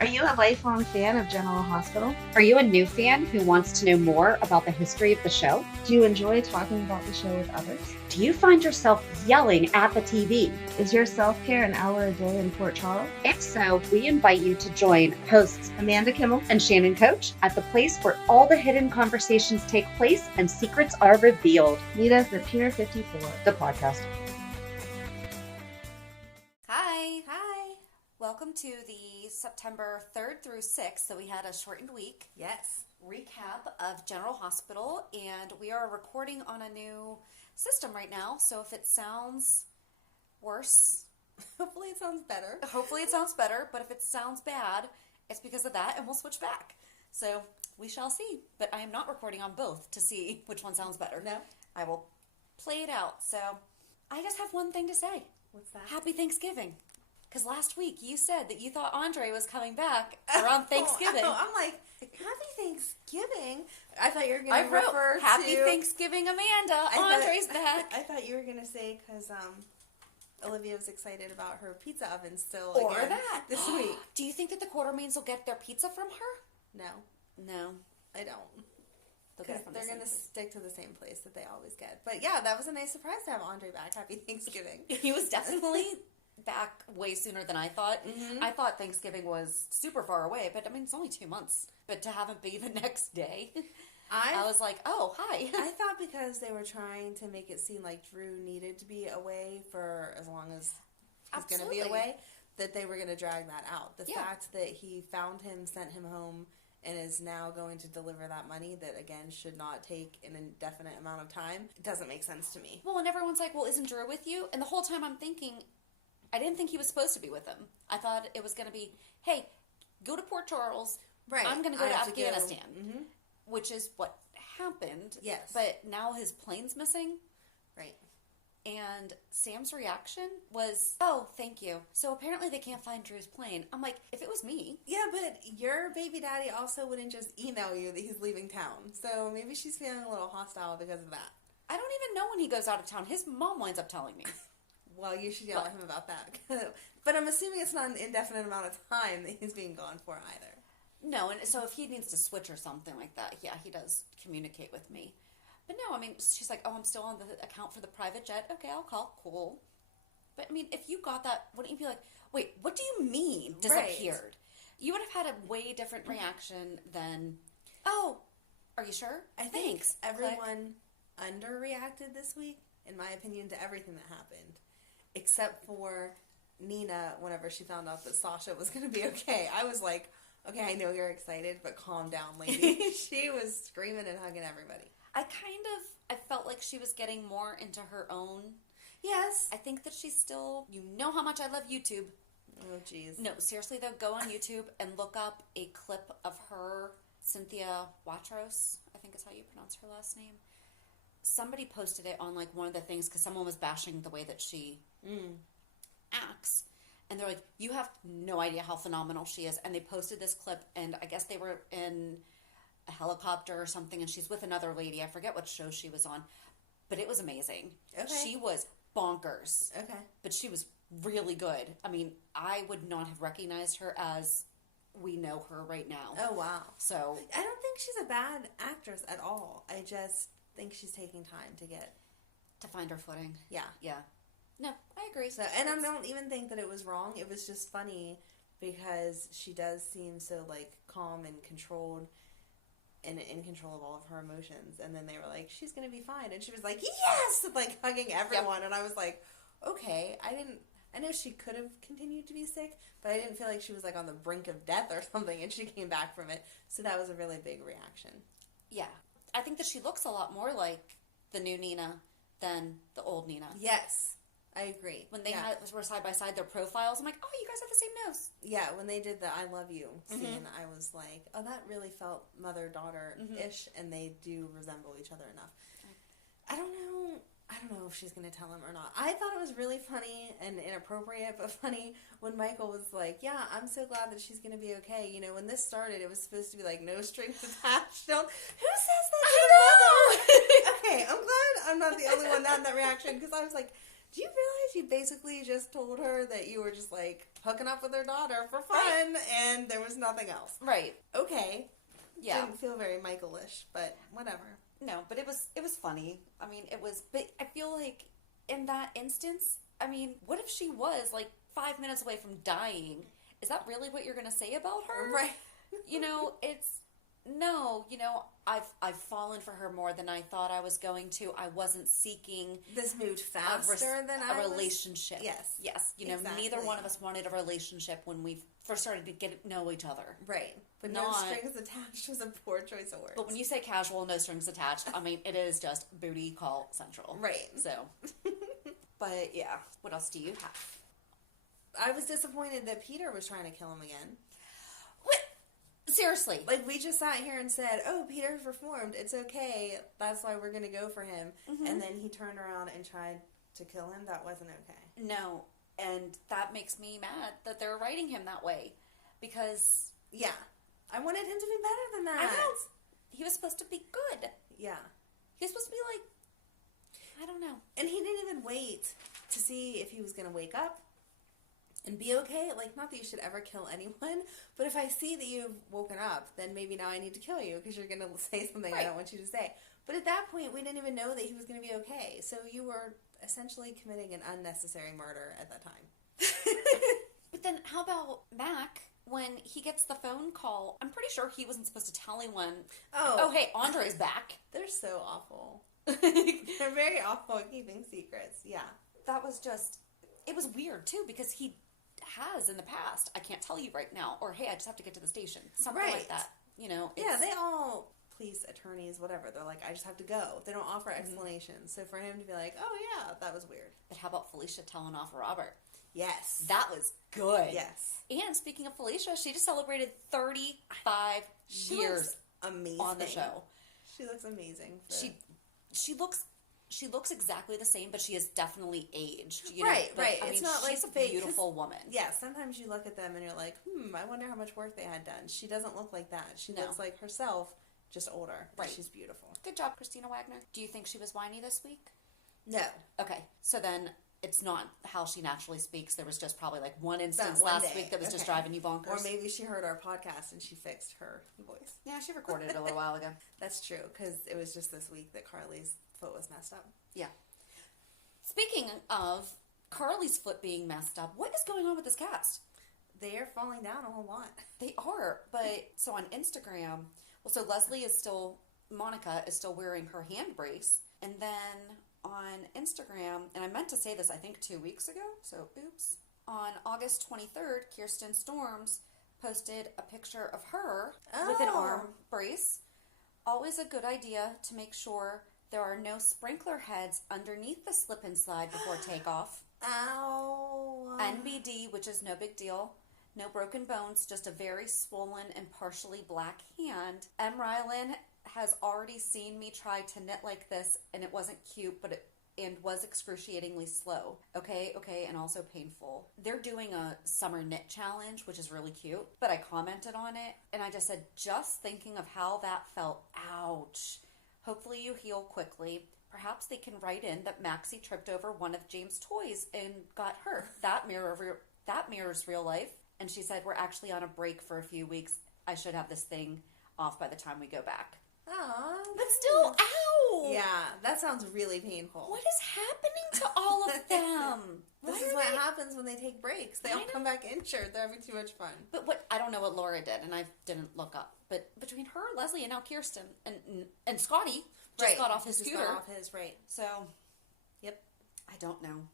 Are you a lifelong fan of General Hospital? Are you a new fan who wants to know more about the history of the show? Do you enjoy talking about the show with others? Do you find yourself yelling at the TV? Is your self-care an hour a day in Port Charles? If so, we invite you to join hosts Amanda Kimmel and Shannon Coach at the place where all the hidden conversations take place and secrets are revealed. Meet us at Pier 54, the podcast. Hi. Welcome to the September 3rd through 6th, so we had a shortened week. Yes. Recap of General Hospital, and we are recording on a new system right now, so if it sounds worse, Hopefully it sounds better. But if it sounds bad, it's because of that, and we'll switch back. So we shall see, but I am not recording on both to see which one sounds better. No. I will play it out. So I just have one thing to say. What's that? Happy Thanksgiving. Because last week you said that you thought Andre was coming back around Thanksgiving. I'm like, Happy Thanksgiving. I thought you were going to wrote, refer to... Happy Thanksgiving, Amanda. Andre's back. I thought you were going to say, because Olivia was excited about her pizza oven still Or again that. this week. Do you think that the Quartermains will get their pizza from her? No. I don't. They'll Because get it from they're the going to same stick to the same place that they always get. But yeah, that was a nice surprise to have Andre back. Happy Thanksgiving. place. He was definitely back way sooner than I thought. Mm-hmm. I thought Thanksgiving was super far away, but I mean, it's only 2 months. But to have it be the next day, I was like, oh, hi. I thought because they were trying to make it seem like Drew needed to be away for as long as he's going to be away, that they were going to drag that out. The fact that he found him, sent him home, and is now going to deliver that money that, again, should not take an indefinite amount of time, it doesn't make sense to me. Well, and everyone's like, well, isn't Drew with you? And the whole time I'm thinking, I didn't think he was supposed to be with them. I thought it was going to be, hey, go to Port Charles. Right. I'm going to go to Afghanistan, Mm-hmm. which is what happened. Yes. But now his plane's missing. Right. And Sam's reaction was, oh, thank you. So apparently they can't find Drew's plane. I'm like, if it was me. Yeah, but your baby daddy also wouldn't just email you that he's leaving town. So maybe she's feeling a little hostile because of that. I don't even know when he goes out of town. His mom winds up telling me. Well, you should yell at him about that. But I'm assuming it's not an indefinite amount of time that he's being gone for either. No, and so if he needs to switch or something like that, yeah, he does communicate with me. But no, I mean, she's like, oh, I'm still on the account for the private jet. Okay, I'll call. Cool. But, I mean, if you got that, wouldn't you be like, wait, what do you mean disappeared? Right. You would have had a way different reaction than, oh, are you sure? I think everyone underreacted this week, in my opinion, to everything that happened. Except for Nina, whenever she found out that Sasha was going to be okay. I was like, okay, I know you're excited, but calm down, lady. She was screaming and hugging everybody. I felt like she was getting more into her own. Yes. I think that she's still, you know how much I love YouTube. Oh, jeez. No, seriously though, go on YouTube and look up a clip of her, Cynthia Watros, I think is how you pronounce her last name. Somebody posted it on like one of the things because someone was bashing the way that she acts. And they're like, you have no idea how phenomenal she is. And they posted this clip, and I guess they were in a helicopter or something, and she's with another lady. I forget what show she was on, but it was amazing. Okay. She was bonkers. Okay. But she was really good. I mean, I would not have recognized her as we know her right now. Oh, wow. So I don't think she's a bad actress at all. I just think she's taking time to find her footing. Yeah. Yeah. No, I agree. So, and I don't even think that it was wrong. It was just funny because she does seem so, like, calm and controlled and in control of all of her emotions. And then they were like, she's going to be fine. And she was like, yes! Like, hugging everyone. Yep. And I was like, okay. I know she could have continued to be sick, but I didn't feel like she was, like, on the brink of death or something. And she came back from it. So that was a really big reaction. Yeah. I think that she looks a lot more like the new Nina than the old Nina. Yes. I agree. When they were side by side, their profiles, I'm like, oh, you guys have the same nose. Yeah, when they did the I love you scene, I was like, oh, that really felt mother-daughter-ish, and they do resemble each other enough. I don't know if she's going to tell him or not. I thought it was really funny and inappropriate, but funny when Michael was like, yeah, I'm so glad that she's going to be okay. You know, when this started, it was supposed to be like, no strings attached. Who says that? I know! Okay, I'm glad I'm not the only one that had that reaction, because I was like, Do you realize you basically just told her that you were just, like, hooking up with her daughter for fun, and there was nothing else? Right. Okay. Yeah. Didn't feel very Michael-ish, but whatever. No, but it was funny. I mean, but I feel like in that instance, I mean, what if she was, like, 5 minutes away from dying? Is that really what you're going to say about her? Right. You know, I've fallen for her more than I thought I was going to. I wasn't seeking This moved faster than a relationship. Yes. Yes. You know, exactly. neither one of us wanted a relationship when we first started to get to know each other. Right. But no strings attached was a poor choice of words. But when you say casual, no strings attached, I mean, it is just booty call central. Right. So, but yeah. What else do you have? I was disappointed that Peter was trying to kill him again. What? Seriously. Like, we just sat here and said, oh, Peter's reformed. It's okay. That's why we're going to go for him. Mm-hmm. And then he turned around and tried to kill him. That wasn't okay. No. And that makes me mad that they're writing him that way. Because... Yeah. I wanted him to be better than that. I know. He was supposed to be good. Yeah. He was supposed to be like... I don't know. And he didn't even wait to see if he was going to wake up and be okay. Like, not that you should ever kill anyone, but if I see that you've woken up, then maybe now I need to kill you because you're going to say something I don't want you to say. But at that point, we didn't even know that he was going to be okay. So you were essentially committing an unnecessary murder at that time. But then how about Mac, when he gets the phone call, I'm pretty sure he wasn't supposed to tell anyone, oh hey, Andre's back. They're so awful. They're very awful at keeping secrets. Yeah. That was just, it was weird too, because he has in the past, I can't tell you right now, or hey, I just have to get to the station. Something like that. You know? Yeah, they all, police, attorneys, whatever, they're like, I just have to go. They don't offer explanations. So for him to be like, oh yeah, that was weird. But how about Felicia telling off Robert? Yes. That was good. Yes. And speaking of Felicia, she just celebrated 35 years amazing on the show. She looks amazing. She looks exactly the same, but she has definitely aged. Right. I It's mean, not like she's a beautiful woman. Yeah, sometimes you look at them and you're like, I wonder how much work they had done. She doesn't look like that. She looks like herself, just older. Right. She's beautiful. Good job, Christina Wagner. Do you think she was whiny this week? No. Okay, so then it's not how she naturally speaks. There was just probably like one instance last week that was just driving you bonkers. Or maybe she heard our podcast and she fixed her voice. Yeah, she recorded it a little while ago. That's true, because it was just this week that Carly's foot was messed up. Yeah. Speaking of Carly's foot being messed up, what is going on with this cast? They are falling down a whole lot. They are, but so on Instagram, so Monica is still wearing her hand brace, and then on Instagram, and I meant to say this I think 2 weeks ago, so oops. On August 23rd, Kirsten Storms posted a picture of her with an arm brace. Always a good idea to make sure there are no sprinkler heads underneath the slip and slide before takeoff. Ow. NBD, which is no big deal. No broken bones, just a very swollen and partially black hand. M. Rylan has already seen me try to knit like this, and it wasn't cute, but it was excruciatingly slow. Okay, and also painful. They're doing a summer knit challenge, which is really cute, but I commented on it, and I just said, just thinking of how that felt, ouch. Hopefully you heal quickly. Perhaps they can write in that Maxie tripped over one of James' toys and got hurt. That mirrors real life. And she said, we're actually on a break for a few weeks. I should have this thing off by the time we go back. Aw. But still, ow! Yeah, that sounds really painful. What is happening to all of them? This is what happens when they take breaks. They all come back injured. They're having too much fun. But I don't know what Laura did, and I didn't look up. But between her, Leslie, and now Kirsten, and Scotty just got off his scooter. Got off his, right. So, yep. I don't know.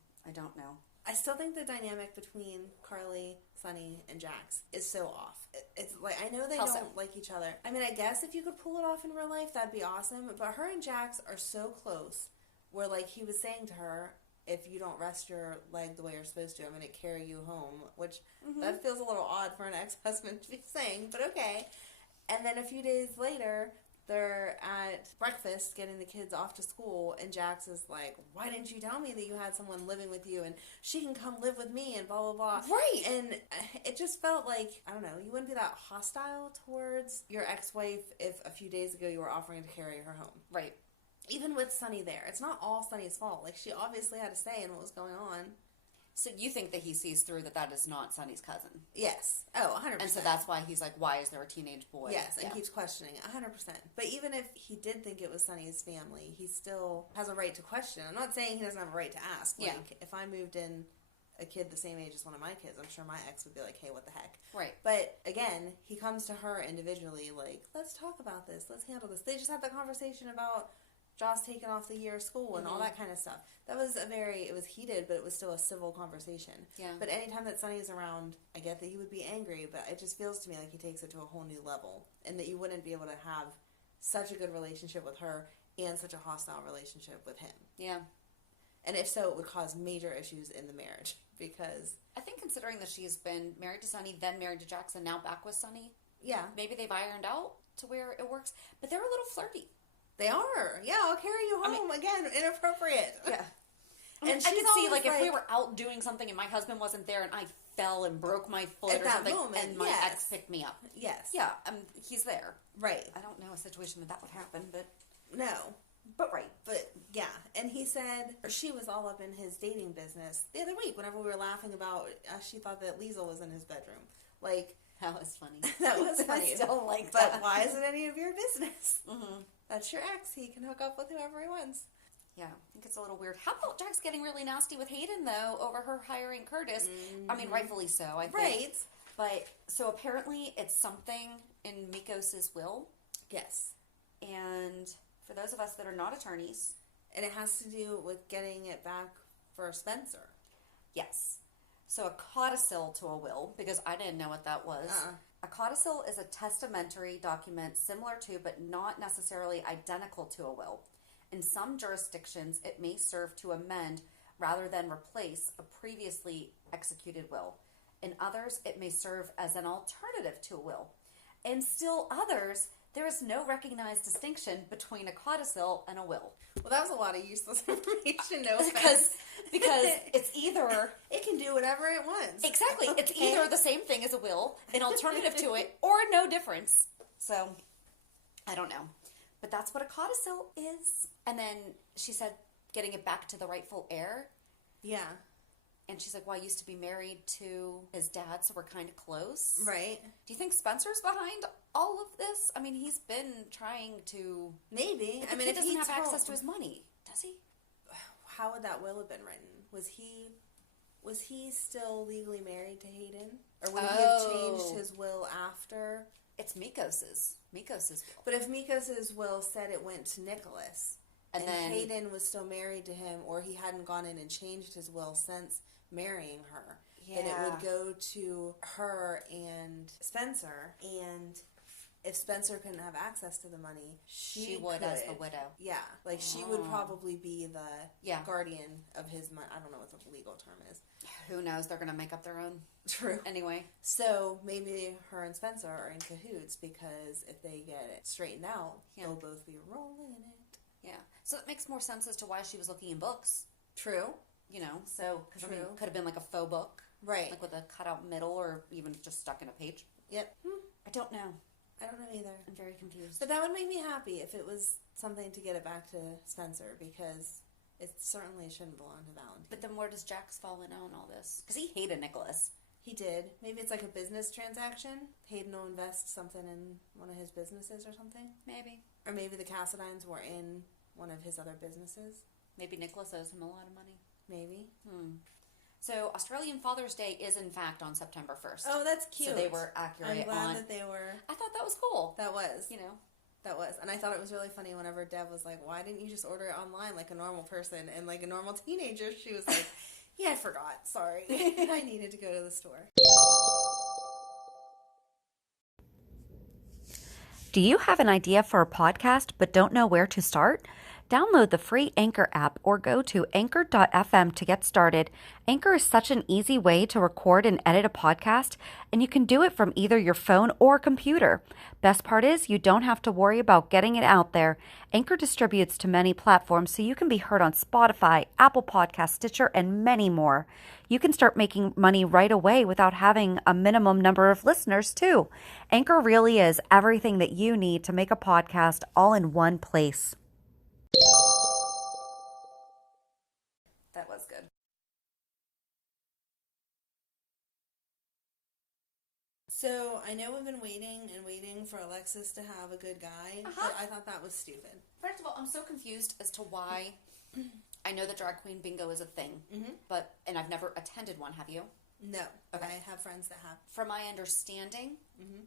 I still think the dynamic between Carly, Sunny, and Jax is so off. It's like, I know they don't like each other. I mean, I guess if you could pull it off in real life, that'd be awesome. But her and Jax are so close, where like he was saying to her, if you don't rest your leg the way you're supposed to, I'm going to carry you home. Which, that feels a little odd for an ex-husband to be saying, but okay. And then a few days later, they're at breakfast getting the kids off to school, and Jax is like, why didn't you tell me that you had someone living with you, and she can come live with me, and blah, blah, blah. Right. And it just felt like, I don't know, you wouldn't be that hostile towards your ex-wife if a few days ago you were offering to carry her home. Right. even with Sunny there, it's not all Sunny's fault. Like, she obviously had a say in what was going on. So you think that he sees through that is not Sunny's cousin? Yes. Oh, 100%. And so that's why he's like, why is there a teenage boy? Yes, and keeps questioning it, 100%. But even if he did think it was Sunny's family, he still has a right to question. I'm not saying he doesn't have a right to ask. Like, if I moved in a kid the same age as one of my kids, I'm sure my ex would be like, hey, what the heck? Right. But again, he comes to her individually like, let's talk about this. Let's handle this. They just had the conversation about Joss taking off the year of school and all that kind of stuff. That was it was heated, but it was still a civil conversation. Yeah. But anytime that Sunny's around, I get that he would be angry, but it just feels to me like he takes it to a whole new level, and that you wouldn't be able to have such a good relationship with her and such a hostile relationship with him. Yeah. And if so, it would cause major issues in the marriage, because I think considering that she's been married to Sunny, then married to Jackson, now back with Sunny. Yeah. Maybe they've ironed out to where it works, but they're a little flirty. They are. Yeah, I'll carry you home. Again, inappropriate. Yeah. And I can see, like, if we were out doing something and my husband wasn't there and I fell and broke my foot or something, moment, and my ex picked me up. Yes. Yeah, he's there. Right. I don't know a situation that would happen, but... No. But right. But, yeah. And he said, or she was all up in his dating business the other week whenever we were laughing about, she thought that Liesl was in his bedroom. Like... That was funny. That was funny. I still like that. But why is it any of your business? Mm-hmm. That's your ex. He can hook up with whoever he wants. Yeah, I think it's a little weird. How about Jack's getting really nasty with Hayden, though, over her hiring Curtis? Mm-hmm. I mean, rightfully so, I think. Right. But, so apparently it's something in Mikos's will. Yes. And for those of us that are not attorneys... And it has to do with getting it back for Spencer. Yes. So a codicil to a will, because I didn't know what that was. A codicil is a testamentary document similar to, but not necessarily identical to a will. In some jurisdictions, it may serve to amend rather than replace a previously executed will. In others, it may serve as an alternative to a will. In still others, there is no recognized distinction between a codicil and a will. Well, that was a lot of useless information, no offense. Because it's either... It can do whatever it wants. Exactly. Okay. It's either the same thing as a will, an alternative to it, or no difference. So, I don't know. But that's what a codicil is. And then she said getting it back to the rightful heir. Yeah. And she's like, well, I used to be married to his dad, so we're kind of close. Right. Do you think Spencer's behind all of this? I mean, he's been trying to... Maybe. I mean, he doesn't have access to his money, does he? How would that will have been written? Was he still legally married to Hayden? Or would he have changed his will after? It's Mikos's will. But if Mikos's will said it went to Nicholas, and then Hayden was still married to him, or he hadn't gone in and changed his will since marrying her, then it would go to her and Spencer, and if Spencer couldn't have access to the money, she would as the widow. Yeah, like she would probably be the guardian of his money. I don't know what the legal term is. Who knows? They're going to make up their own. True. Anyway. So maybe her and Spencer are in cahoots, because if they get it straightened out, they'll both be rolling in it. Yeah. So it makes more sense as to why she was looking in books. True. You know, so, because I mean, could have been like a faux book. Right. Like with a cutout middle, or even just stuck in a page. Yep. I don't know. I don't know either. I'm very confused. But that would make me happy if it was something to get it back to Spencer, because it certainly shouldn't belong to Valentine. But then where does Jax fall in on all this? Because he hated Nicholas. He did. Maybe it's like a business transaction. Hayden will invest something in one of his businesses or something. Maybe. Or maybe the Cassadines were in one of his other businesses. Maybe Nicholas owes him a lot of money. Maybe. So Australian Father's Day is in fact on September 1st. Oh, that's cute. So they were accurate. I'm glad that they were. I thought that was cool. That was. You know. That was. And I thought it was really funny whenever Deb was like, why didn't you just order it online like a normal person and like a normal teenager? She was like, yeah, I forgot. Sorry. I needed to go to the store. Do you have an idea for a podcast but don't know where to start? Download the free Anchor app or go to anchor.fm to get started. Anchor is such an easy way to record and edit a podcast, and you can do it from either your phone or computer. Best part is you don't have to worry about getting it out there. Anchor distributes to many platforms, so you can be heard on Spotify, Apple Podcasts, Stitcher, and many more. You can start making money right away without having a minimum number of listeners, too. Anchor really is everything that you need to make a podcast all in one place. So, I know we've been waiting and waiting for Alexis to have a good guy, but I thought that was stupid. First of all, I'm so confused as to why. I know that drag queen bingo is a thing, and I've never attended one. Have you? No. Okay. I have friends that have. From my understanding,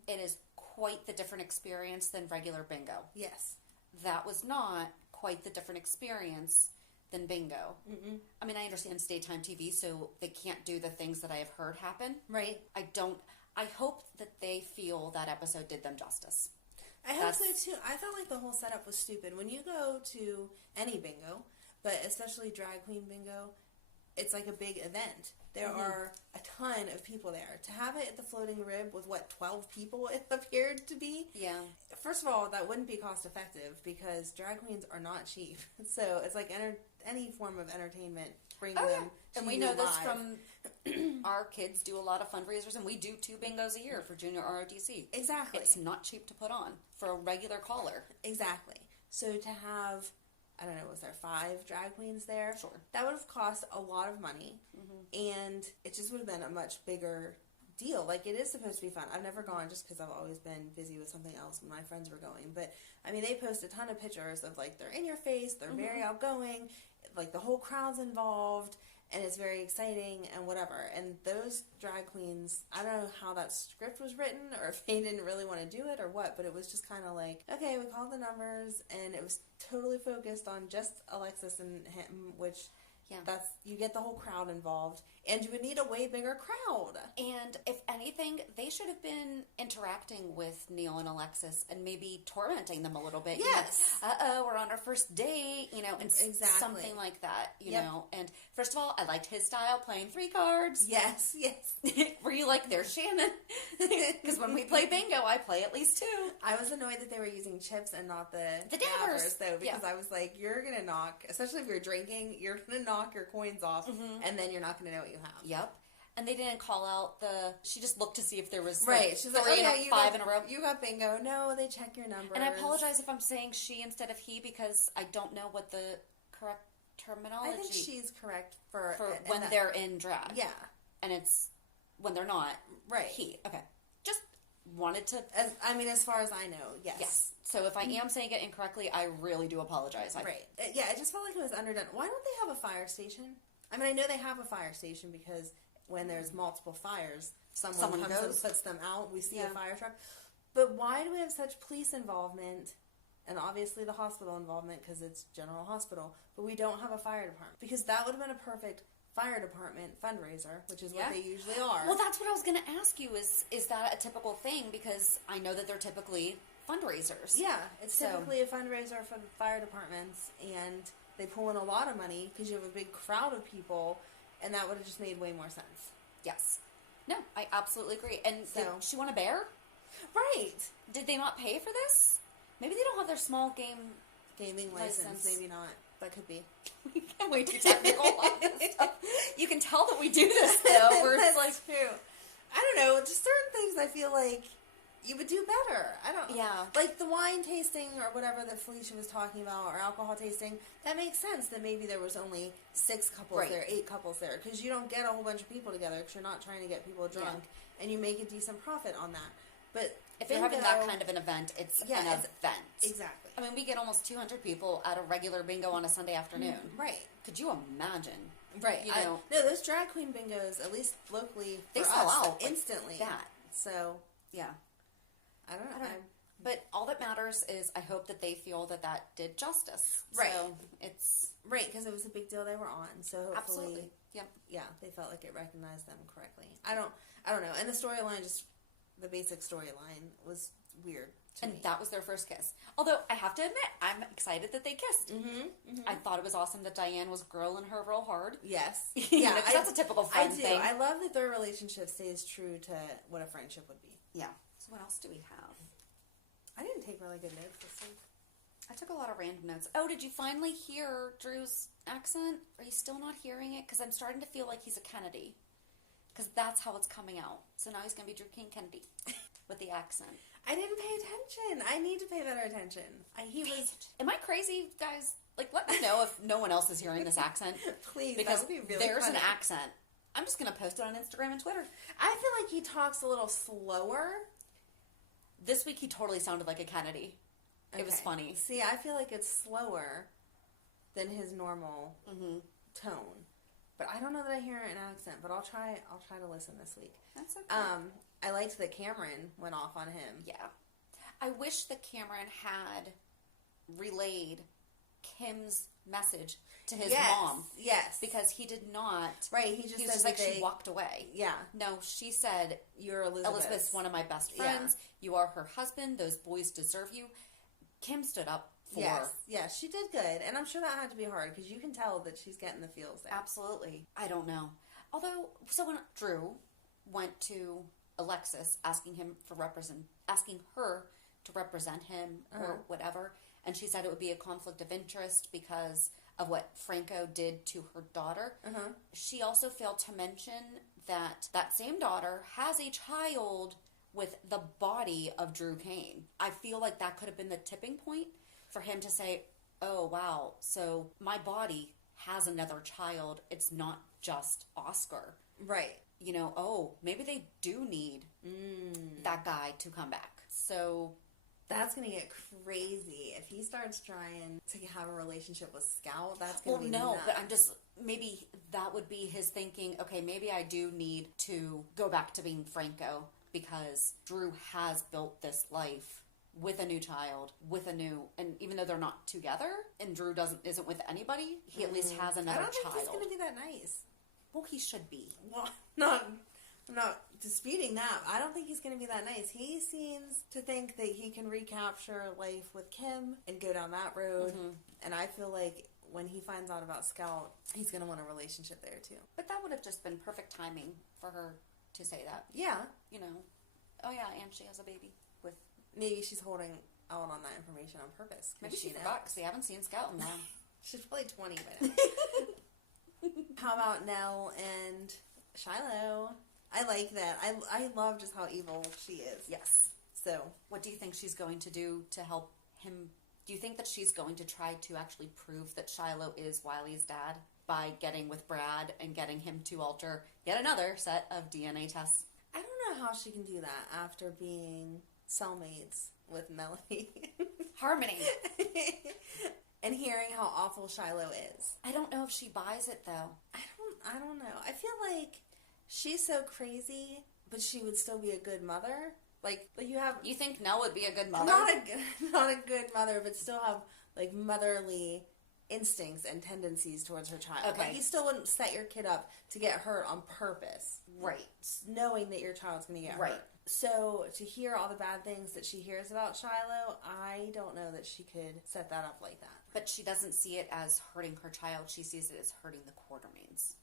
it is quite the different experience than regular bingo. Yes. That was not quite the different experience than bingo. I mean, I understand it's daytime TV, so they can't do the things that I have heard happen. Right. I hope that they feel that episode did them justice. I hope so too. I felt like the whole setup was stupid. When you go to any bingo, but especially drag queen bingo, it's like a big event. There are a ton of people there. To have it at the Floating Rib with, 12 people it appeared to be? Yeah. First of all, that wouldn't be cost effective because drag queens are not cheap. So it's like any form of entertainment, bring them to and we you know this live. from our kids do a lot of fundraisers, and we do 2 bingos a year for Junior ROTC. Exactly. It's not cheap to put on for a regular caller. Exactly. So to have, I don't know, was there 5 drag queens there? Sure. That would have cost a lot of money, and it just would have been a much bigger deal. Like, it is supposed to be fun. I've never gone just because I've always been busy with something else when my friends were going. But, I mean, they post a ton of pictures of, like, they're in your face, they're very outgoing, like, the whole crowd's involved, and it's very exciting and whatever. And those drag queens, I don't know how that script was written or if they didn't really want to do it or what, but it was just kind of like, okay, we called the numbers, and it was totally focused on just Alexis and him, which you get the whole crowd involved, and you would need a way bigger crowd. And if anything, they should have been interacting with Neil and Alexis and maybe tormenting them a little bit. Yes. We're on our first date, and Exactly. something like that, you know. And first of all, I liked his style, playing 3 cards. Yes. Were you like, there's Shannon? Because when we play bingo, I play at least 2. I was annoyed that they were using chips and not the dabbers, though, because I was like, you're going to knock, especially if you're drinking, you're going to knock your coins off, and then you're not going to know what you have. Yep. And they didn't call out she just looked to see if there was She's like, 5 in a row. You got bingo. No, they check your numbers. And I apologize if I'm saying she instead of he, because I don't know what the correct terminology. I think she's correct for when they're in drag. Yeah. And it's when they're not. Right. He. Okay. Just wanted to. As far as I know, yes. Yes. So if I am saying it incorrectly, I really do apologize. Right. Yeah, it just felt like it was underdone. Why don't they have a fire station? I mean, I know they have a fire station because when there's multiple fires, someone comes and puts them out. We see a fire truck. But why do we have such police involvement, and obviously the hospital involvement because it's General Hospital, but we don't have a fire department? Because that would have been a perfect fire department fundraiser, which is what they usually are. Well, that's what I was going to ask you, is that a typical thing? Because I know that they're typically fundraisers. Yeah, it's typically a fundraiser for the fire departments, and they pull in a lot of money because you have a big crowd of people, and that would have just made way more sense. Yes. No, I absolutely agree. And did she want a bear? Right. Did they not pay for this? Maybe they don't have their small gaming license. Maybe not. That could be. We can't wait too technical on this stuff. You can tell that we do this, though. Where it's like, true. I don't know. Just certain things I feel like you would do better. I don't. Yeah. Like the wine tasting or whatever that Felicia was talking about, or alcohol tasting. That makes sense. That maybe there was only 6 couples there, 8 couples there, because you don't get a whole bunch of people together because you're not trying to get people drunk, and you make a decent profit on that. But if you're having that kind of an event, it's an event. Exactly. I mean, we get almost 200 people at a regular bingo on a Sunday afternoon. Right. Could you imagine? Right. You know, no, those drag queen bingos, at least locally, they for sell us, out instantly. That. So yeah. I don't know. But all that matters is I hope that they feel that did justice. Right. So it's right, because it was a big deal they were on. So hopefully, absolutely. Yep. Yeah, they felt like it recognized them correctly. I don't know. And the storyline, just the basic storyline, was weird to me. That was their first kiss. Although I have to admit, I'm excited that they kissed. I thought it was awesome that Diane was grilling her real hard. Yes. Yeah, that's a typical friend thing. I love that their relationship stays true to what a friendship would be. Yeah. So what else do we have? I didn't take really good notes this week. I took a lot of random notes. Oh, did you finally hear Drew's accent? Are you still not hearing it? Because I'm starting to feel like he's a Kennedy. Because that's how it's coming out. So now he's going to be Drew King Kennedy with the accent. I didn't pay attention. I need to pay better attention. Am I crazy, guys? Like, let me know if no one else is hearing this accent. Please, because that would be really there's funny. an accent I'm just going to post it on Instagram and Twitter. I feel like he talks a little slower. This week he totally sounded like a Kennedy. It was funny. See, I feel like it's slower than his normal tone. But I don't know that I hear an accent, but I'll try to listen this week. That's okay. I liked that Cameron went off on him. Yeah. I wish that Cameron had relayed Kim's message to his mom. Yes. Because he did not. Right, he was said just like she walked away. Yeah. No, she said, "You're Elizabeth's one of my best friends. Yeah. You are her husband. Those boys deserve you." Kim stood up for her. Yes, she did good. And I'm sure that had to be hard because you can tell that she's getting the feels there. Absolutely. I don't know. Although, so when Drew went to Alexis asking her to represent him or whatever, and she said it would be a conflict of interest because of what Franco did to her daughter. She also failed to mention that that same daughter has a child with the body of Drew Kane. I feel like that could have been the tipping point for him to say, oh, wow, so my body has another child. It's not just Oscar. Right. You know, oh, maybe they do need that guy to come back. So that's going to get crazy. If he starts trying to have a relationship with Scout, that's going to be nuts. But I'm just, maybe that would be his thinking, okay, maybe I do need to go back to being Franco because Drew has built this life with a new child, and even though they're not together, and Drew isn't with anybody, he at least has another child. I don't think he's going to be that nice. Well, he should be. Well, I'm not disputing that. I don't think he's going to be that nice. He seems to think that he can recapture life with Kim and go down that road. And I feel like when he finds out about Scout, he's going to want a relationship there too. But that would have just been perfect timing for her to say that. Yeah. You know, oh yeah, and she has a baby with... Maybe she's holding out on that information on purpose. Maybe she forgot because we haven't seen Scout in long. She's probably 20 by now. How about Nelle and Shiloh? I like that. I love just how evil she is. Yes. So, what do you think she's going to do to help him? Do you think that she's going to try to actually prove that Shiloh is Wiley's dad by getting with Brad and getting him to alter yet another set of DNA tests? I don't know how she can do that after being cellmates with Melanie. Harmony. And hearing how awful Shiloh is. I don't know if she buys it though. I don't know. I feel like she's so crazy, but she would still be a good mother. Like you think Nelle would be a good mother? Not a good mother, but still have like motherly instincts and tendencies towards her child. Okay. Like you still wouldn't set your kid up to get hurt on purpose. Right. Knowing that your child's going to get hurt. So to hear all the bad things that she hears about Shiloh, I don't know that she could set that up like that. But she doesn't see it as hurting her child. She sees it as hurting the Quartermains.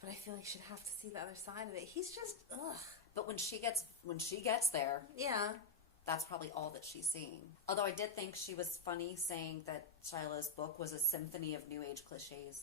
But I feel like she'd have to see the other side of it. He's just, ugh. But when she gets there, yeah, that's probably all that she's seeing. Although I did think she was funny saying that Shiloh's book was a symphony of New Age cliches.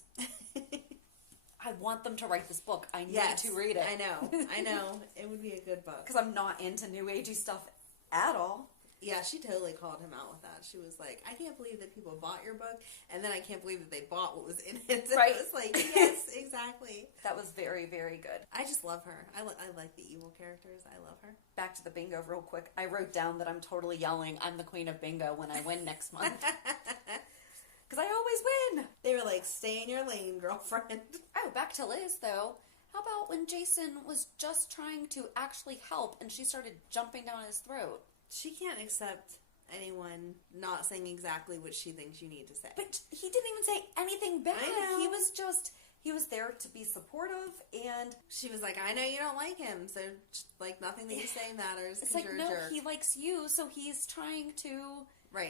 I want them to write this book. I need to read it. I know. It would be a good book. Because I'm not into New Agey stuff at all. Yeah, she totally called him out with that. She was like, I can't believe that people bought your book, and then I can't believe that they bought what was in it. So right. It was like, yes, exactly. That was very, very good. I just love her. I like the evil characters. I love her. Back to the bingo real quick. I wrote down that I'm totally yelling, I'm the queen of bingo when I win next month. Because I always win. They were like, stay in your lane, girlfriend. Oh, back to Liz, though. How about when Jason was just trying to actually help and she started jumping down his throat? She can't accept anyone not saying exactly what she thinks you need to say. But he didn't even say anything bad. I know. He was there to be supportive, and she was like, I know you don't like him, so like nothing that you say matters. It's like, no, he likes you, so he's trying to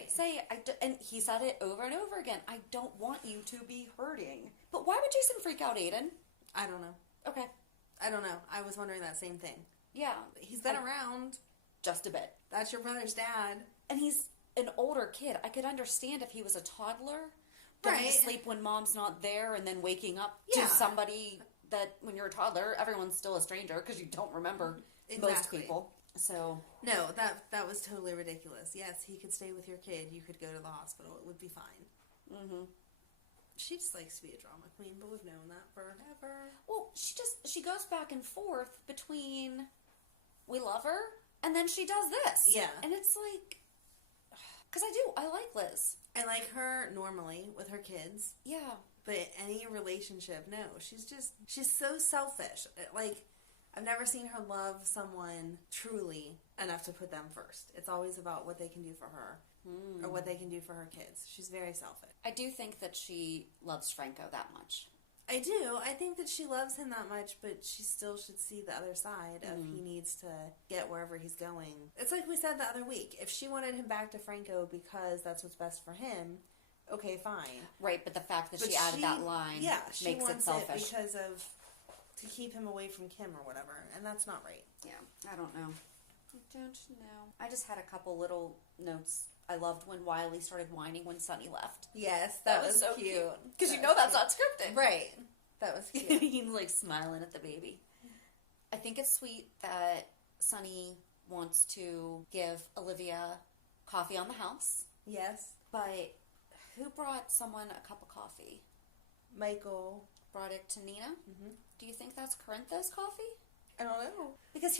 say, and he said it over and over again, I don't want you to be hurting. But why would Jason freak out, Aiden? I don't know. Okay. I don't know. I was wondering that same thing. Yeah. He's been around. Just a bit. That's your brother's dad. And he's an older kid. I could understand if he was a toddler. Going to sleep when mom's not there and then waking up to somebody that when you're a toddler, everyone's still a stranger because you don't remember most people. So no, that was totally ridiculous. Yes, he could stay with your kid. You could go to the hospital. It would be fine. She just likes to be a drama queen, but we've known that forever. Well, she goes back and forth between we love her and then she does this. Yeah. And it's like, because I like Liz. I like her normally with her kids. Yeah. But any relationship, no. She's so selfish. Like, I've never seen her love someone truly enough to put them first. It's always about what they can do for her or what they can do for her kids. She's very selfish. I do think that she loves Franco that much. I do. I think that she loves him that much, but she still should see the other side of he needs to get wherever he's going. It's like we said the other week. If she wanted him back to Franco because that's what's best for him, okay, fine. Right, but the fact that she added that line makes it selfish. Because of to keep him away from Kim or whatever, and that's not right. Yeah, I don't know. I just had a couple little notes. I loved when Wiley started whining when Sonny left. Yes, that was so cute. Because you know that's not scripted. Right. That was cute. He's like smiling at the baby. I think it's sweet that Sonny wants to give Olivia coffee on the house. Yes. But who brought someone a cup of coffee? Michael. Brought it to Nina? Mm-hmm. Do you think that's Corinthos coffee? I don't know. Because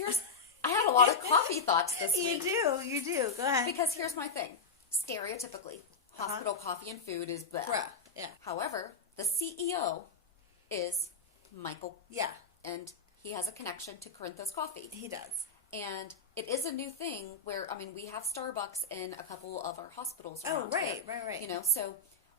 I had a lot of coffee thoughts this week. You do. Go ahead. Because here's my thing. Stereotypically, hospital coffee and food is bad. Yeah. However, the CEO is Michael. Yeah. And he has a connection to Corinthos Coffee. He does. And it is a new thing where, I mean, we have Starbucks in a couple of our hospitals around right. You know, so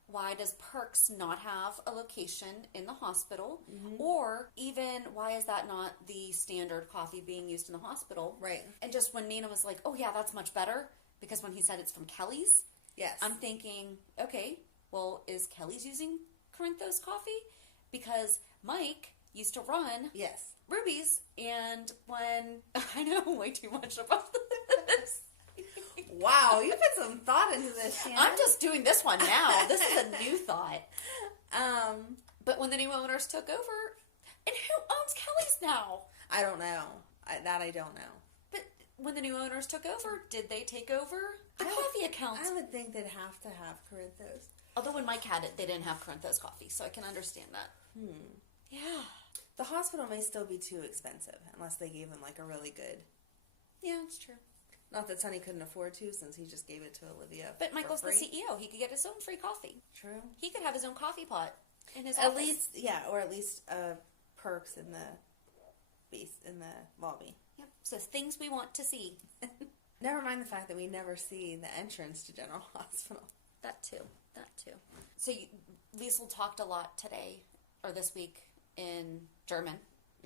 why does Perks not have a location in the hospital? Mm-hmm. Or even, why is that not the standard coffee being used in the hospital? Right. And just when Nina was like, oh yeah, that's much better, because when he said it's from Kelly's, yes, I'm thinking, okay, well, is Kelly's using Corinthos coffee? Because Mike used to run Ruby's, and when I know way too much about this. Wow, you put some thought into this, Shannon. I'm just doing this one now. This is a new thought. But when the new owners took over, and who owns Kelly's now? I don't know. I don't know. But when the new owners took over, did they take over the coffee account? I would think they'd have to have Corinthos. Although when Mike had it, they didn't have Corinthos coffee, so I can understand that. Yeah. The hospital may still be too expensive unless they gave him like a really good. Yeah, it's true. Not that Sonny couldn't afford to, since he just gave it to Olivia. But Michael's the CEO. He could get his own free coffee. True. He could have his own coffee pot in his at office. least, or at least Perks in the lobby. Yep. So things we want to see. Never mind the fact that we never see the entrance to General Hospital. That too. So Liesl talked a lot today or this week in German.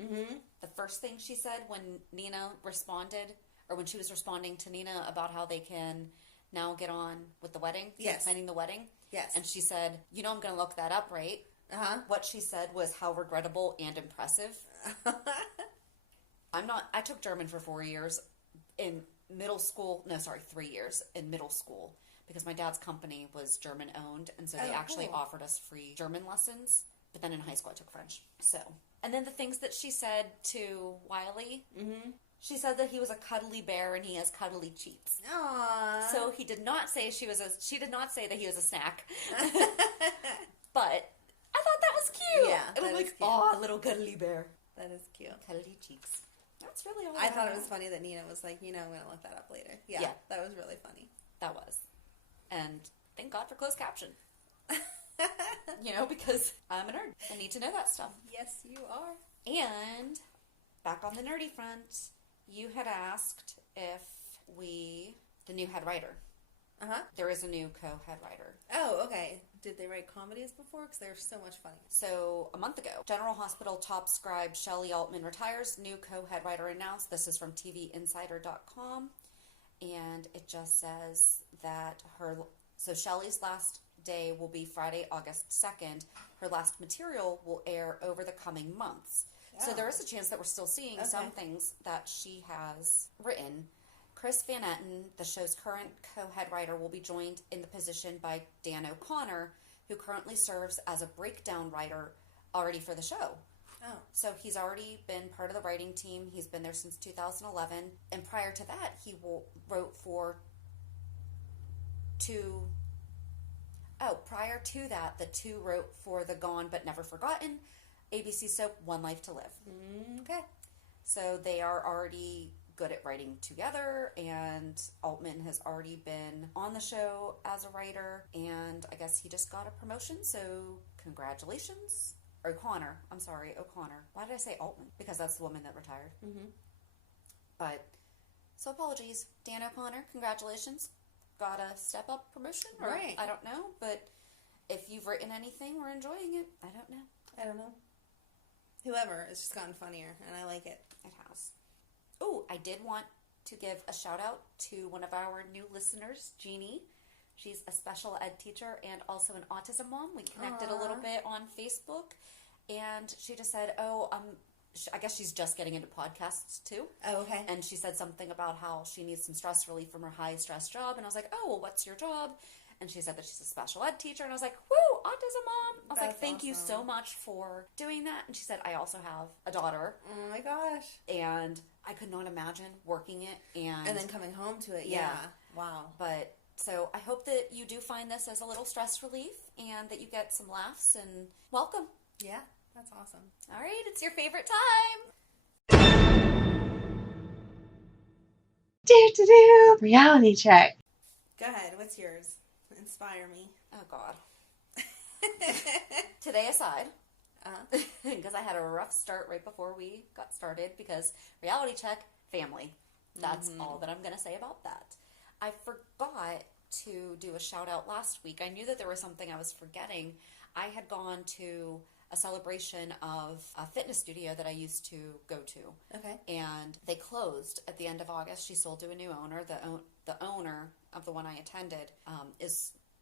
Mm-hmm. The first thing she said when Nina responded, or when she was responding to Nina about how they can now get on with the wedding, planning the wedding. Yes. And she said, I'm going to look that up, right? Uh-huh. What she said was how regrettable and impressive. I took German for 4 years in middle school. No, sorry, 3 years in middle school. Because my dad's company was German owned. And so they actually offered us free German lessons. But then in high school I took French. So, and then the things that she said to Wiley. Mm-hmm. She said that he was a cuddly bear and he has cuddly cheeks. Aww. So she did not say that he was a snack. But I thought that was cute. Yeah. And I'm like, aw, little cuddly bear. That is cute. Cuddly cheeks. That's really all I thought it was funny that Nina was like, I'm going to look that up later. Yeah. That was really funny. That was. And thank God for closed caption. Because I'm a nerd. I need to know that stuff. Yes, you are. And back on the nerdy front, you had asked if the new head writer. Uh-huh. There is a new co-head writer. Oh, okay. Did they write comedies before? Because they're so much funny. So, a month ago, General Hospital top scribe Shelley Altman retires. New co-head writer announced. This is from TVinsider.com. And it just says that Shelley's last day will be Friday, August 2nd. Her last material will air over the coming months. So there is a chance that we're still seeing some things that she has written. Chris Van Etten, the show's current co-head writer, will be joined in the position by Dan O'Connor, who currently serves as a breakdown writer already for the show. Oh. So he's already been part of the writing team. He's been there since 2011. And prior to that, he wrote for Oh, prior to that, the two wrote for the Gone But Never Forgotten ABC soap One Life to Live. Okay. So they are already good at writing together, and Altman has already been on the show as a writer, and I guess he just got a promotion, so congratulations. O'Connor. Why did I say Altman? Because that's the woman that retired. Mm-hmm. But, so apologies. Dan O'Connor, congratulations. Got a step-up promotion? Or, Right. I don't know, but if you've written anything, we're enjoying it. I don't know. Whoever, it's just gotten funnier, and I like it. It has. Oh, I did want to give a shout-out to one of our new listeners, Jeannie. She's a special ed teacher and also an autism mom. We connected a little bit on Facebook, and she just said, I guess she's just getting into podcasts too. Oh, okay. And she said something about how she needs some stress relief from her high-stress job, and I was like, oh, well, what's your job? And she said that she's a special ed teacher, and I was like, woo, autism mom. I was like, thank you so much for doing that. And she said, I also have a daughter. Oh my gosh. And I could not imagine working it and then coming home to it. Yeah. Wow. But so I hope that you do find this as a little stress relief and that you get some laughs, and welcome. Yeah, that's awesome. All right, it's your favorite time. Reality check. Go ahead. What's yours? Inspire me. Oh, God. Today aside, because I had a rough start right before we got started, because reality check, family. That's all that I'm going to say about that. I forgot to do a shout out last week. I knew that there was something I was forgetting. I had gone to a celebration of a fitness studio that I used to go to. Okay. And they closed at the end of August. She sold to a new owner. The owner of the one I attended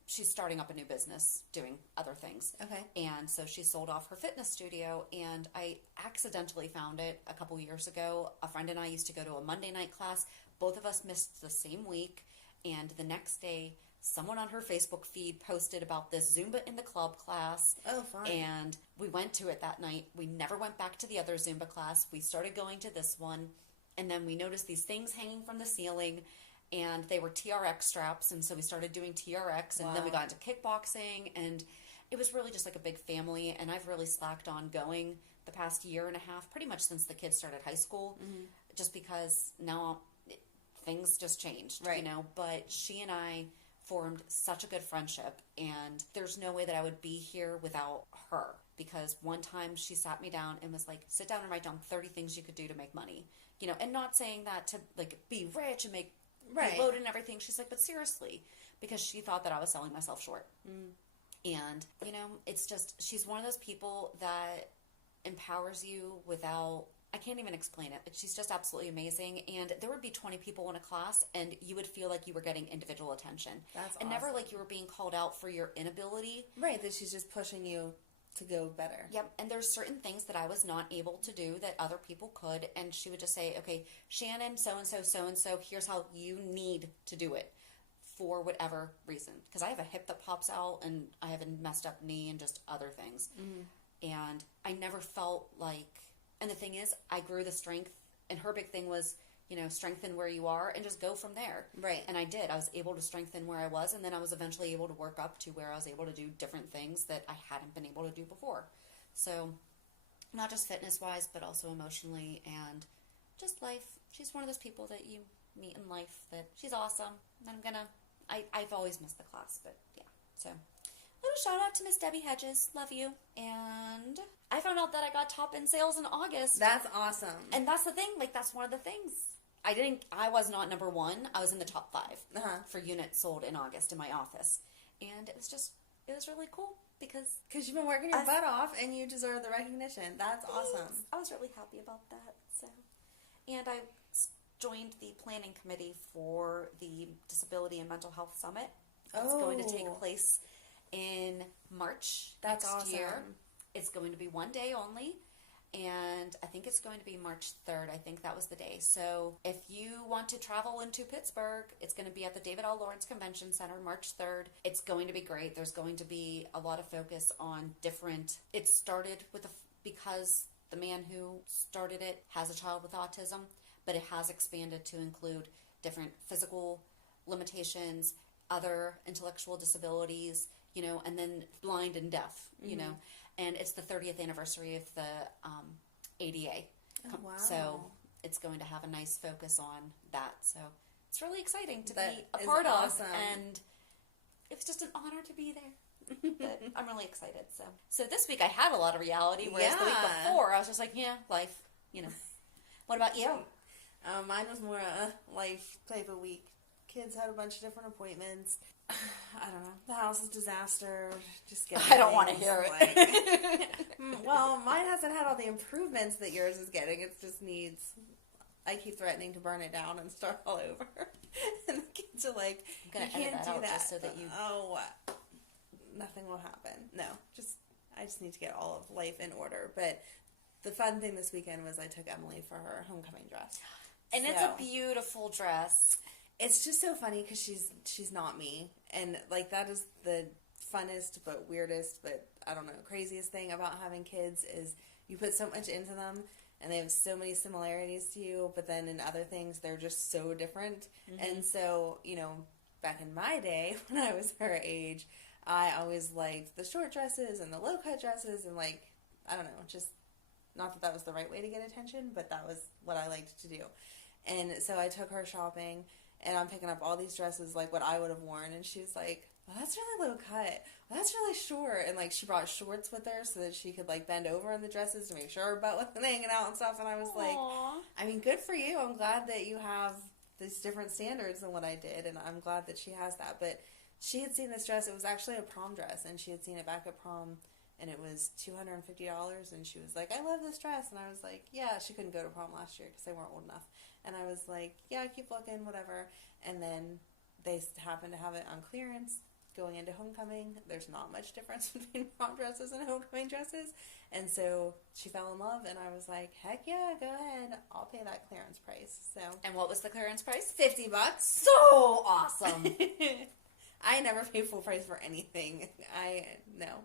she's starting up a new business doing other things. Okay. And so she sold off her fitness studio, and I accidentally found it a couple years ago. A friend and I used to go to a Monday night class. Both of us missed the same week, and the next day someone on her Facebook feed posted about this Zumba in the Club class. Oh, fun. And we went to it that night. We never went back to the other Zumba class. We started going to this one, and then we noticed these things hanging from the ceiling, and they were TRX straps, and so we started doing TRX, and then we got into kickboxing, and it was really just like a big family, and I've really slacked on going the past year and a half, pretty much since the kids started high school, just because now things just changed, right. you know, but she and I formed such a good friendship, and there's no way that I would be here without her, because one time she sat me down and was like, sit down and write down 30 things you could do to make money, you know, and not saying that to like be rich and make right. load and everything. She's like, but seriously, because she thought that I was selling myself short. And, you know, it's just, she's one of those people that empowers you without, I can't even explain it. Like, she's just absolutely amazing. And there would be 20 people in a class, and you would feel like you were getting individual attention. That's and awesome. never like you were being called out for your inability. Right, that she's just pushing you to go better. Yep, and there's certain things that I was not able to do that other people could, and she would just say, okay, Shannon, so-and-so, here's how you need to do it for whatever reason. Because I have a hip that pops out, and I have a messed up knee, and just other things. And I never felt like, and the thing is, I grew the strength, and her big thing was, you know, strengthen where you are and just go from there. Right. And I did. I was able to strengthen where I was, and then I was eventually able to work up to where I was able to do different things that I hadn't been able to do before. So, not just fitness-wise, but also emotionally and just life. She's one of those people that you meet in life that she's awesome. And I've always missed the class, but yeah. So, little shout out to Miss Debbie Hedges. Love you. And I found out that I got top in sales in August. That's awesome. And that's the thing. Like, that's one of the things. I was not number one. I was in the top 5 for units sold in August in my office. And it was really cool because you've been working your butt off and you deserve the recognition. That's awesome. I was really happy about that. So, and I joined the planning committee for the Disability and Mental Health Summit. It's going to take place in March That's next awesome. year. It's going to be one day only. And I think it's going to be March 3rd. I think that was the day. So if you want to travel into Pittsburgh, it's going to be at the David L. Lawrence Convention Center, March 3rd. It's going to be great. There's going to be a lot of focus on different... It started with because the man who started it has a child with autism, but it has expanded to include different physical limitations, other intellectual disabilities, you know, and then blind and deaf, you know, and it's the 30th anniversary of the ADA. Oh, wow. So it's going to have a nice focus on that. So it's really exciting to That be a is part awesome. of, and it was just an honor to be there. But I'm really excited. So this week I had a lot of reality, whereas the week before I was just like, yeah, life, you know. What about you? Mine was more a life type of week. Kids had a bunch of different appointments. I don't know. The house is a disaster. Just getting I don't want to hear it. Well, mine hasn't had all the improvements that yours is getting. It just needs... I keep threatening to burn it down and start all over. And the kids are like, I'm going to edit that out just so that you... Oh, nothing will happen. No, I just need to get all of life in order. But the fun thing this weekend was I took Emily for her homecoming dress. And it's a beautiful dress. It's just so funny because she's not me. And, like, that is the funnest but weirdest but, I don't know, craziest thing about having kids is you put so much into them and they have so many similarities to you, but then in other things they're just so different. Mm-hmm. And so, you know, back in my day when I was her age, I always liked the short dresses and the low-cut dresses and, like, I don't know, just not that was the right way to get attention, but that was what I liked to do. And so I took her shopping, and I'm picking up all these dresses, like what I would have worn, and she was like, well, that's really low-cut. Well, that's really short. And, like, she brought shorts with her so that she could, like, bend over in the dresses to make sure her butt wasn't hanging out and stuff. And I was like, I mean, good for you. I'm glad that you have these different standards than what I did, and I'm glad that she has that. But she had seen this dress. It was actually a prom dress, and she had seen it back at prom, and it was $250, and she was like, I love this dress. And I was like, yeah, she couldn't go to prom last year because they weren't old enough. And I was like, yeah, keep looking, whatever. And then they happened to have it on clearance going into homecoming. There's not much difference between prom dresses and homecoming dresses. And so she fell in love, and I was like, heck yeah, go ahead. I'll pay that clearance price. So. And what was the clearance price? $50. So awesome. I never pay full price for anything. No.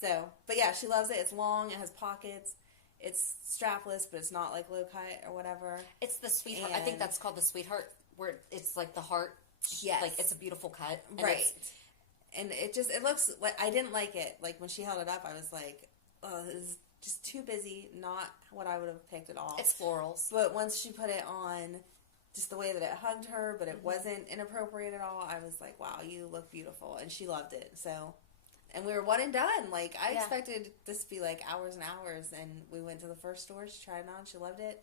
So, but yeah, she loves it. It's long. It has pockets. It's strapless, but it's not like low cut or whatever. It's the sweetheart. I think that's called the sweetheart, where it's like the heart. Yes. Like it's a beautiful cut. Right. And it looks like, I didn't like it. Like when she held it up, I was like, oh, this is just too busy. Not what I would have picked at all. It's florals. But once she put it on, just the way that it hugged her, but it wasn't inappropriate at all, I was like, wow, you look beautiful. And she loved it. So, and we were one and done. Like, I expected this to be like hours and hours. And we went to the first store. She tried it on. She loved it.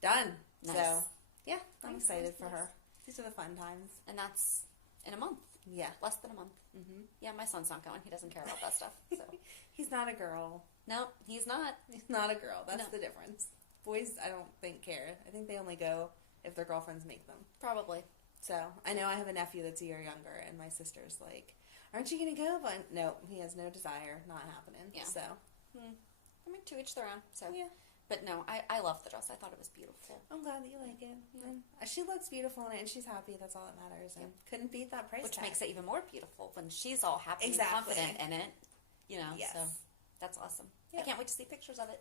Done. Nice. So, yeah, I'm excited for her. These are the fun times. And that's in a month. Yeah. Less than a month. Mm-hmm. Yeah, my son's not going. He doesn't care about that stuff. So He's not a girl. No, he's not. He's not a girl. That's the difference. Boys, I don't think care. I think they only go if their girlfriends make them. Probably. So, I know I have a nephew that's a year younger, and my sister's like, aren't you going to go? But no, he has no desire. Not happening. Yeah. So. I mean, to each their own. So. Yeah. But no, I love the dress. I thought it was beautiful. I'm glad that you like it. Yeah. She looks beautiful in it, and she's happy. That's all that matters. And couldn't beat that price Which tag. makes it even more beautiful when she's all happy and confident in it. You know, so that's awesome. Yep. I can't wait to see pictures of it.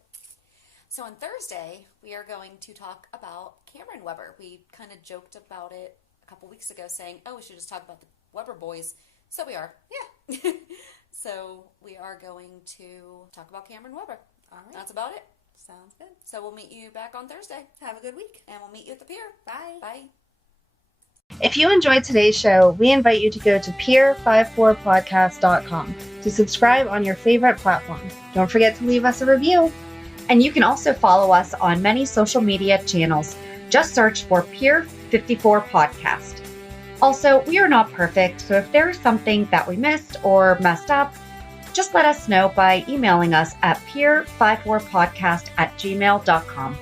So on Thursday, we are going to talk about Cameron Weber. We kind of joked about it a couple weeks ago saying, oh, we should just talk about the Weber boys. So we are. Yeah. So we are going to talk about Cameron Weber. All right. That's about it. Sounds good. So we'll meet you back on Thursday. Have a good week. And we'll meet you at the pier. Bye. Bye. If you enjoyed today's show, we invite you to go to pier54podcast.com to subscribe on your favorite platform. Don't forget to leave us a review. And you can also follow us on many social media channels. Just search for Pier 54 Podcast. Also, we are not perfect, so if there is something that we missed or messed up, just let us know by emailing us at pier54podcast@gmail.com.